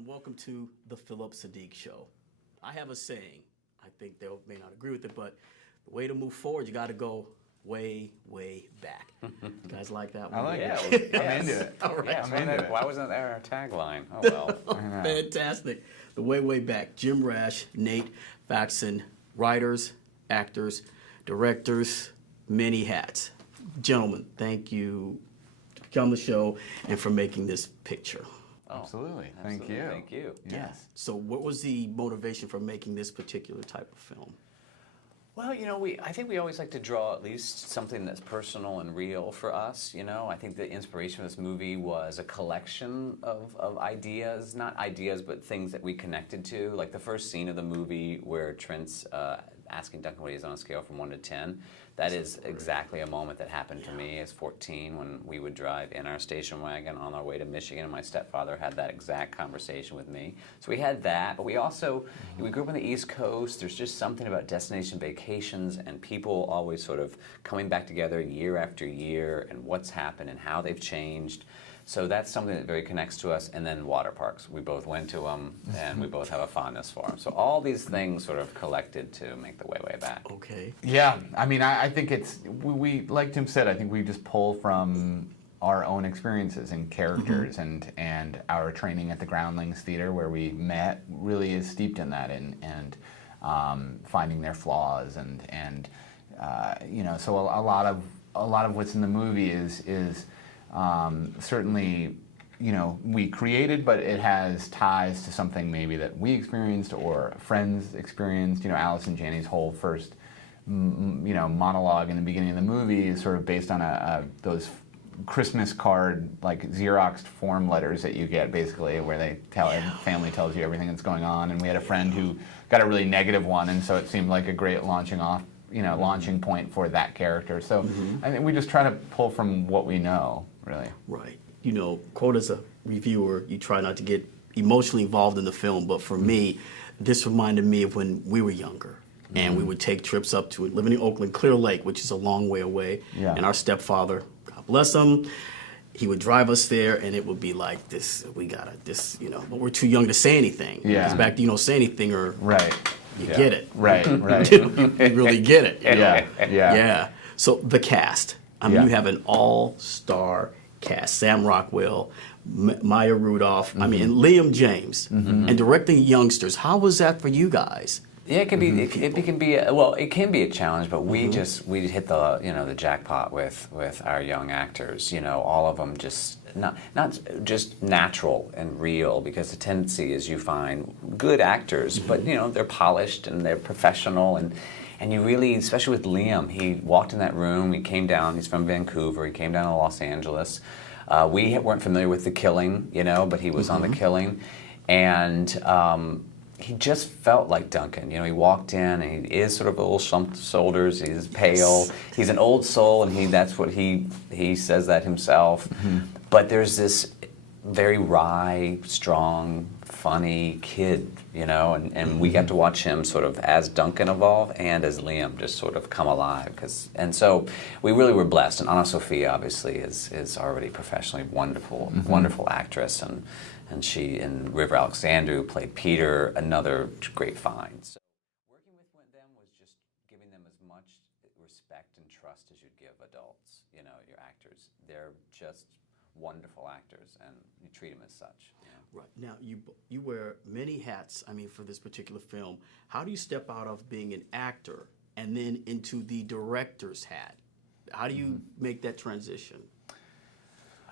everyone. Welcome to the Phillip Siddiq Show. I have a saying. I think they may not agree with it, but the way to move forward, you got to go way, way back. You guys like that one? I like it. I'm into it. All right. Yeah, I'm into it. Why wasn't there our tagline? Oh, well. Fantastic. The way, way back. Jim Rash, Nate, Faxon, writers, actors, directors, many hats. Gentlemen, thank you for coming on the show and for making this picture. Absolutely. Thank you. Yes. So what was the motivation for making this particular type of film? Well, I think we always like to draw at least something that's personal and real for us, I think the inspiration for this movie was a collection of ideas, not ideas, but things that we connected to. Like the first scene of the movie where Trent's asking Duncan what he is on a scale from 1 to 10. That is exactly a moment that happened to me as 14 when we would drive in our station wagon on our way to Michigan, and my stepfather had that exact conversation with me. So we had that, but we also, we grew up on the East Coast. There's just something about destination vacations and people always sort of coming back together year after year and what's happened and how they've changed. So that's something that very connects to us. And then water parks. We both went to them, and we both have a fondness for them. So all these things sort of collected to make the way, way back. Okay. Yeah, I mean, I think it's, we like Tim said, I think we just pull from our own experiences and characters, and our training at the Groundlings Theater where we met really is steeped in that, and finding their flaws, and so a lot of what's in the movie is certainly, we created, but it has ties to something maybe that we experienced or friends experienced. Alice and Janney's whole first, monologue in the beginning of the movie is sort of based on those Christmas card, like Xeroxed form letters that you get, basically, where they family tells you everything that's going on. And we had a friend who got a really negative one, and so it seemed like a great launching point for that character. So I think we just try to pull from what we know, really. Right. Quote, as a reviewer, you try not to get emotionally involved in the film, but for me, this reminded me of when we were younger. And we would take trips up to living in Oakland, Clear Lake, which is a long way away. Yeah. And our stepfather, God bless him, he would drive us there, and it would be like this, but we're too young to say anything. Yeah. Because back then, you don't say anything or right. You get it. Right. You really get it. Yeah. So the cast. I mean, you have an all-star cast. Sam Rockwell, Maya Rudolph, and Liam James. And directing youngsters. How was that for you guys? Yeah, it can be. It can be. It can be a challenge, but we hit the jackpot with our young actors. All of them just not just natural and real, because the tendency is you find good actors, but they're polished and they're professional, and you really, especially with Liam, he walked in that room. He came down. He's from Vancouver. He came down to Los Angeles. We weren't familiar with The Killing, but he was on The Killing, and. He just felt like Duncan. He walked in, and he is sort of a little slumped shoulders. He's pale. He's an old soul, and that's what he says that himself. But there's this very wry, strong, funny kid, and we got to watch him sort of as Duncan evolve and as Liam just sort of come alive. And so we really were blessed. And Anna Sophia obviously is already professionally wonderful actress, and she and River Alexander, who played Peter, another great find. So working with them was just giving them as much respect and trust as you'd give adults, your actors. They're just wonderful actors, and you treat them as such. Right. Now, you wear many hats, for this particular film. How do you step out of being an actor and then into the director's hat? How do you make that transition?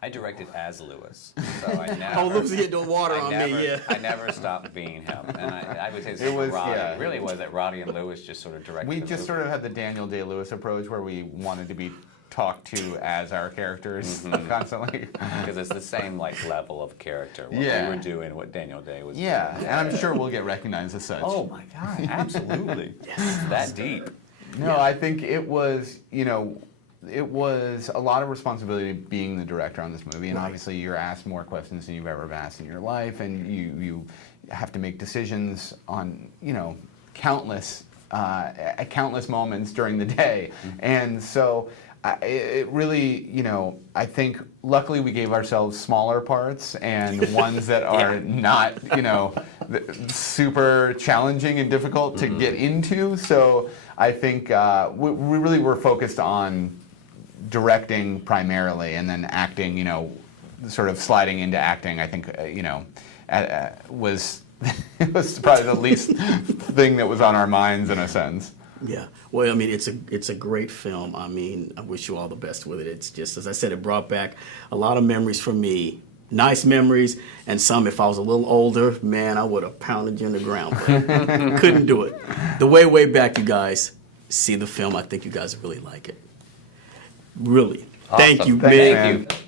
I directed as Lewis, so I never. Lewis hit the water on me, yeah. I never stopped being him, and I would say it was Roddy. Yeah. It really was that Roddy and Lewis just sort of directed. We just sort of had the Daniel Day-Lewis approach, where we wanted to be talked to as our characters constantly, because it's the same level of character. What we were doing, what Daniel Day was doing. Yeah, and I'm sure we'll get recognized as such. Oh my God, absolutely. Yes. That deep. No, I think it was, it was a lot of responsibility being the director on this movie, and obviously you're asked more questions than you've ever been asked in your life, and you have to make decisions on, countless moments during the day. And so it really, I think luckily we gave ourselves smaller parts and ones that are not, super challenging and difficult to get into. So I think we really were focused on directing primarily, and then acting, sort of sliding into acting. I think, was it was probably the least thing that was on our minds in a sense. Yeah. Well, I mean, it's a great film. I mean, I wish you all the best with it. It's just, as I said, it brought back a lot of memories for me. Nice memories, and some, if I was a little older, man, I would have pounded you in the ground. But couldn't do it. The way back, you guys, see the film. I think you guys really like it. Really. Awesome. Thank you, Thanks, man. man. Thank you.